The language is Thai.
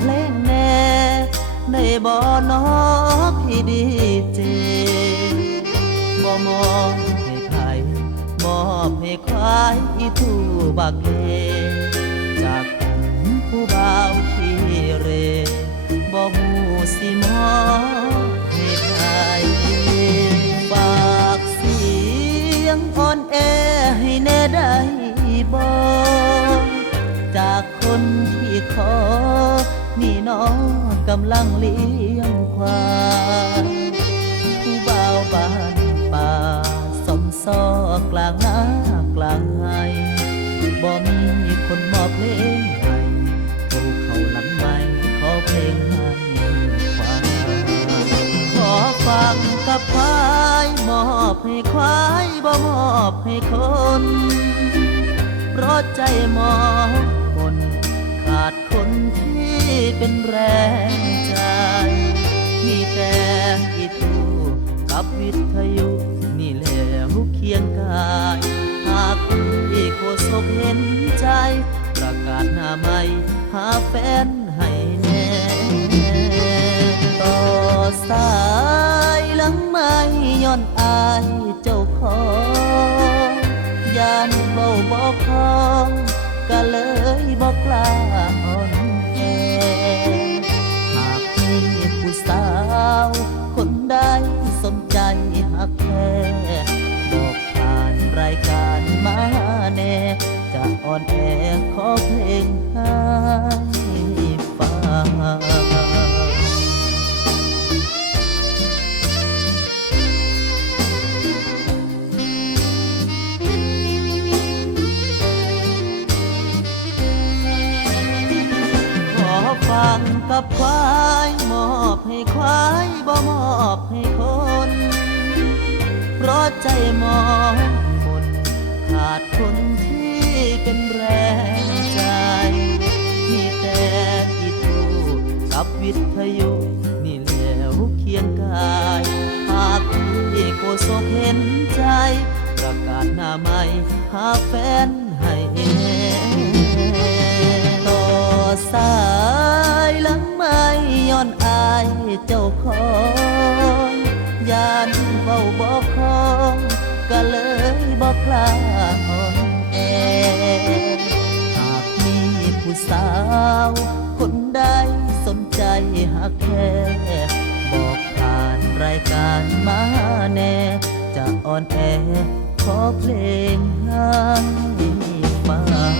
เพลงแน่ในบ่อนอพี่ดีเจบ่มองให้ไผมอบให้ควายอีทูบักเลจากผมผู้บ่าวขี้เรบ่หูสิมอบให้ไผฝากเสียงอ่อนแอให้แน่ได้บ่จากคนที่ขอนี่น้องกำลังเลี้ยงควายผู้บ่าวบ้านป่าสมซอกลางนากลางไห้บ่มีคนมอบเพลงให้โทรเข้าหลังไมค์ขอเพลงให้ควายขอฟังกับควายมอบให้ควายบ่มอบให้คนเพราะใจมองมนขาดคนที่เป็นแรงใจมีแต่อีทูกับวิทยุนี่แหล้วเคียงกายหากพี่โคศกเห็นใจประกาศหน้าใหม่หาแฟนให้แน่ต่อสายหลังไม่ย้อนอายเจ้าของยานเบาบอกคองก็เลยบอกกล้าอ่อนแอหากมีผู้สาวคนใดสนใจหักแท้บอกผ่านรายการมาแน่จะอ่อนแอขอเพลงให้ฟังฟังกับควายมอบให้ควายบ่มอบให้คนเพราะใจมองมนขาดคนที่เป็นแรงใจมีแต่อีทูกับวิทยุนี่แหล้วเคียงกายหากพี่โคศกเห็นใจประกาศหน้าใหม่หาแฟนให้แน่ต่อสายหลังไม่ย้อนอายเจ้าของยานเบาบอกคองก็เลยบอกกล้าอ่อนแอหากมีผู้สาวคนใดสนใจหักแท้บอกผ่านรายการมาแน่จะอ่อนแอขอเพลงให้ฟัง